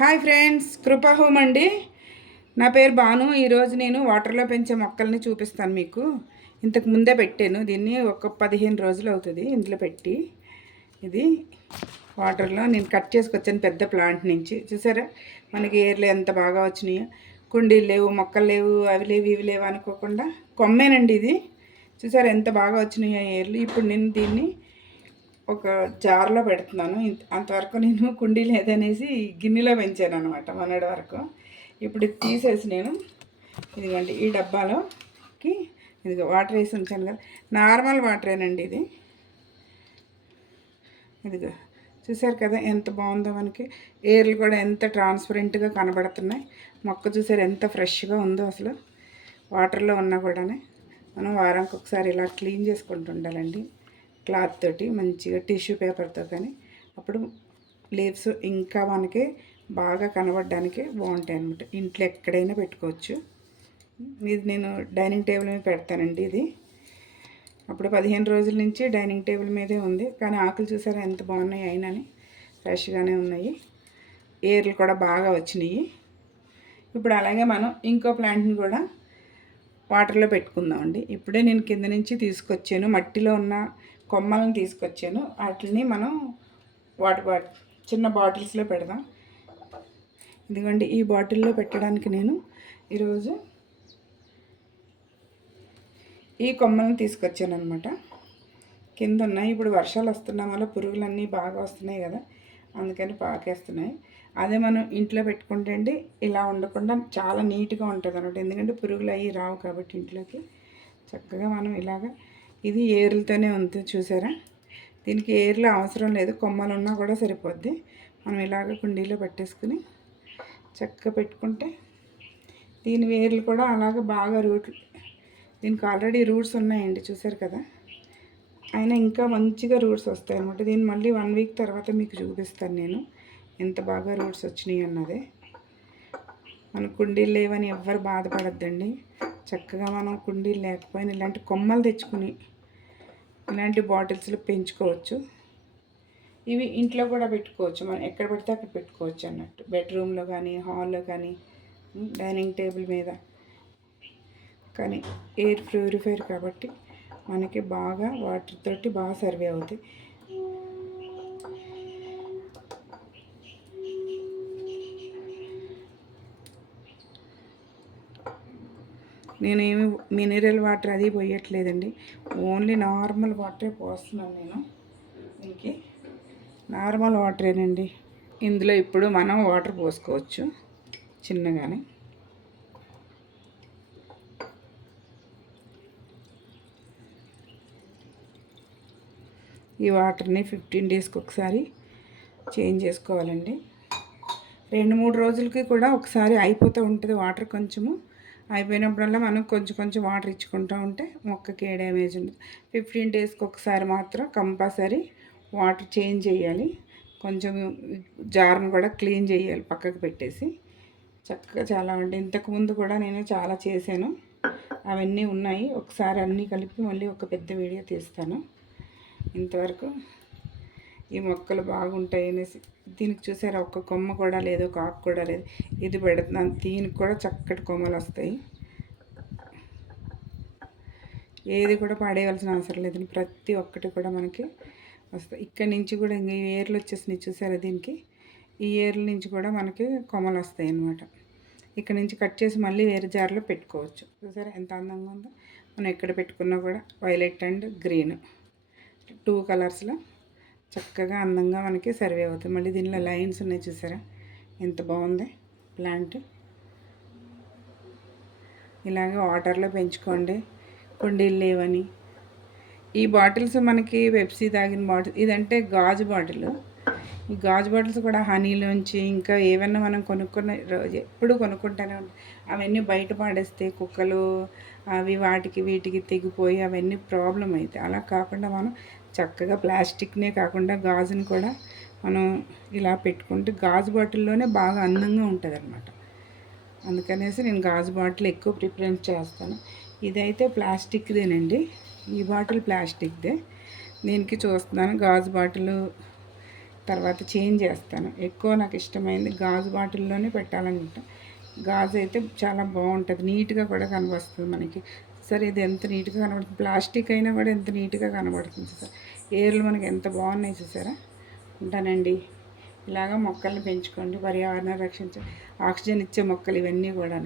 Hi friends కృపాహోమ్ అండి. నా పేరు భాను. ఈరోజు నేను వాటర్లో పెంచే మొక్కల్ని చూపిస్తాను మీకు. ఇంతకు ముందే పెట్టాను. దీన్ని ఒక పదిహేను రోజులు అవుతుంది ఇందులో పెట్టి. ఇది వాటర్లో నేను కట్ చేసుకొచ్చాను పెద్ద ప్లాంట్ నుంచి. చూసారా? మనకి ఏర్లు ఎంత బాగా వచ్చినాయో. కుండీలు లేవు మొక్కలు లేవు అవి లేవు ఇవి లేవు అనుకోకుండా కొమ్మేనండి ఇది. చూసారా ఎంత బాగా వచ్చినాయో ఏర్లు. ఇప్పుడు నేను దీన్ని ఒక జార్లో పెడుతున్నాను. ఇంత- అంతవరకు నేను కుండీ లేదనేసి గిన్నెలో పెంచాను అనమాట మొన్నటి వరకు. ఇప్పుడు తీసేసి నేను ఇదిగోండి ఈ డబ్బాలోకి ఇదిగో వాటర్ వేసి ఉంచాను కదా. నార్మల్ వాటరేనండి ఇది. ఇదిగో చూసారు కదా ఎంత బాగుందో మనకి. ఏర్లు కూడా ఎంత ట్రాన్స్పరెంట్గా కనబడుతున్నాయి. మొక్క చూసారు ఎంత ఫ్రెష్గా ఉందో అసలు. వాటర్లో ఉన్నా కూడానే. మనం వారానికి ఒకసారి ఇలా క్లీన్ చేసుకుంటుండాలండి క్లాత్ తోటి మంచిగా టిష్యూ పేపర్తో కానీ అప్పుడు లీవ్స్ ఇంకా మనకి బాగా కనబడడానికి బాగుంటాయి అనమాట ఇంట్లో ఎక్కడైనా పెట్టుకోవచ్చు. ఇది నేను డైనింగ్ టేబుల్ మీద పెడతానండి ఇది. అప్పుడు పదిహేను రోజుల నుంచి డైనింగ్ టేబుల్ మీదే ఉంది. కానీ ఆకులు చూసారా ఎంత బాగున్నాయి అయినని? ఫ్రెష్గానే ఉన్నాయి. ఏర్లు కూడా బాగా వచ్చినాయి. ఇప్పుడు అలాగే మనం ఇంకో ప్లాంట్ని కూడా వాటర్లో పెట్టుకుందామండి. ఇప్పుడే నేను కింద నుంచి తీసుకొచ్చాను. మట్టిలో ఉన్న కొమ్మలను తీసుకొచ్చాను. వాటిని మనం వాటర్ బాట్ చిన్న బాటిల్స్లో పెడదాం. ఇదిగోండి ఈ బాటిల్లో పెట్టడానికి నేను ఈరోజు ఈ కొమ్మలను తీసుకొచ్చాను అనమాట కింద ఉన్నాయి. ఇప్పుడు వర్షాలు వస్తున్నాం వల్ల పురుగులన్నీ బాగా వస్తున్నాయి కదా. అందుకని పాకేస్తున్నాయి. అదే మనం ఇంట్లో పెట్టుకుంటే అండి ఇలా ఉండకుండా చాలా నీట్గా ఉంటుంది అనమాట ఎందుకంటే పురుగులు అవి రావు కాబట్టి ఇంట్లోకి. చక్కగా మనం ఇలాగ ఇది ఏర్లతోనే ఉంది చూసారా? దీనికి ఏర్లు అవసరం లేదు కొమ్మలు ఉన్నా కూడా సరిపోద్ది. మనం ఇలాగ కుండీలో పెట్టేసుకుని చక్కగా పెట్టుకుంటే దీని వేర్లు కూడా అలాగ బాగా రూట్ దీనికి ఆల్రెడీ రూట్స్ ఉన్నాయండి చూసారు కదా? అయినా ఇంకా మంచిగా రూట్స్ వస్తాయి అనమాట దీన్ని మళ్ళీ వన్ వీక్ తర్వాత మీకు చూపిస్తాను నేను ఎంత బాగా రూట్స్ వచ్చినాయి అన్నది. మన కుండీలు లేవని ఎవ్వరు బాధపడద్దండి. చక్కగా మనం కుండీలు లేకపోయినా ఇలాంటి కొమ్మలు తెచ్చుకుని ఇలాంటి బాటిల్స్లో పెంచుకోవచ్చు. ఇవి ఇంట్లో కూడా పెట్టుకోవచ్చు. మనం ఎక్కడ పడితే అక్కడ పెట్టుకోవచ్చు అన్నట్టు. బెడ్రూమ్లో కానీ హాల్లో కానీ డైనింగ్ టేబుల్ మీద. కానీ ఎయిర్ ప్యూరిఫైర్ కాబట్టి మనకి బాగా వాటర్ తోటి బాగా సర్వే అవుతాయి. నేనేమి మినరల్ వాటర్ అది పోయట్లేదండి. ఓన్లీ నార్మల్ వాటరే పోస్తున్నాను నేను. దీనికి నార్మల్ వాటరేనండి. ఇందులో ఇప్పుడు మనం వాటర్ పోసుకోవచ్చు చిన్నగానే. ఈ వాటర్ని ఫిఫ్టీన్ డేస్కి ఒకసారి చేంజ్ చేసుకోవాలండి. రెండు మూడు రోజులకి కూడా ఒకసారి అయిపోతూ ఉంటుంది వాటర్ కొంచెము. అయిపోయినప్పుడల్లా మనం కొంచెం కొంచెం వాటర్ ఇచ్చుకుంటూ ఉంటే మొక్కకి ఏ డ్యామేజ్ ఉండదు. ఫిఫ్టీన్ డేస్కి ఒకసారి మాత్రం కంపల్సరీ వాటర్ చేంజ్ చేయాలి. కొంచెం జార్ను కూడా క్లీన్ చేయాలి పక్కకు పెట్టేసి. చక్కగా చాలా అంటే ఇంతకుముందు కూడా నేను చాలా చేశాను. అవన్నీ ఉన్నాయి. ఒకసారి అన్నీ కలిపి మళ్ళీ ఒక పెద్ద వీడియో తీస్తాను. ఇంతవరకు ఈ మొక్కలు బాగుంటాయి అనేసి దీనికి చూసారా ఒక్క కొమ్మ కూడా లేదు ఒక ఆకు కూడా లేదు. ఇది పెడుతున్నాను దీనికి కూడా చక్కటి కొమ్మలు వస్తాయి. ఏది కూడా పాడేయవలసిన అవసరం లేదు ప్రతి ఒక్కటి కూడా మనకి వస్తాయి. ఇక్కడి నుంచి కూడా ఇంకా ఈ ఏర్లు వచ్చేసినాయి చూసారా దీనికి? ఈ ఏర్ల నుంచి కూడా మనకి కొమ్మలు వస్తాయి అన్నమాట ఇక్కడ నుంచి కట్ చేసి మళ్ళీ వేరే జార్లో పెట్టుకోవచ్చు. చూసారా ఎంత అందంగా ఉందో. మనం ఎక్కడ పెట్టుకున్నా కూడా వైలెట్ అండ్ గ్రీన్. టూ కలర్స్లో చక్కగా అందంగా మనకి సర్వే అవుతుంది మళ్ళీ దీనిలో లైన్స్ ఉన్నాయి చూసారా? ఎంత బాగుంది? ప్లాంట్ ఇలాగే వాటర్లో పెంచుకోండి. కుండీలు లేవని. ఈ బాటిల్స్ మనకి పెప్సీ తాగిన బాటిల్ ఇదంటే గాజు బాటిల్ ఈ గాజు బాటిల్స్ కూడా హనీలోంచి ఇంకా ఏమన్నా మనం కొనుక్కున్న రోజు ఎప్పుడు కొనుక్కుంటానే ఉంటాం అవన్నీ బయట పాడేస్తే కుక్కలు అవి వాటికి వీటికి తెగిపోయి అవన్నీ ప్రాబ్లం అవుతాయి అలా కాకుండా మనం చక్కగా ప్లాస్టిక్నే కాకుండా గాజుని కూడా మనం ఇలా పెట్టుకుంటే గాజు బాటిల్లోనే బాగా అందంగా ఉంటుంది అనమాట అందుకనేసి నేను గాజు బాటిల్ ఎక్కువ ప్రిఫరెన్స్ చేస్తాను. ఇదైతే ప్లాస్టిక్దేనండి. ఈ బాటిల్ ప్లాస్టిక్దే. దీనికి చూస్తున్నాను గాజు బాటిల్ తర్వాత చేంజ్ చేస్తాను. ఎక్కువ నాకు ఇష్టమైంది గాజు బాటిల్లోనే పెట్టాలనుకుంటా. గాజు అయితే చాలా బాగుంటుంది. నీట్గా కూడా కనిపిస్తుంది మనకి. సార్ ఇది ఎంత నీట్గా కనబడుతుంది? ప్లాస్టిక్ అయినా కూడా ఎంత నీట్గా కనబడుతుంది సార్. ఏర్లు మనకి ఎంత బాగున్నాయి చూసారా? ఉంటానండి. ఇలాగా మొక్కల్ని పెంచుకోండి పర్యావరణం రక్షించండి ఆక్సిజన్ ఇచ్చే మొక్కలు ఇవన్నీ కూడా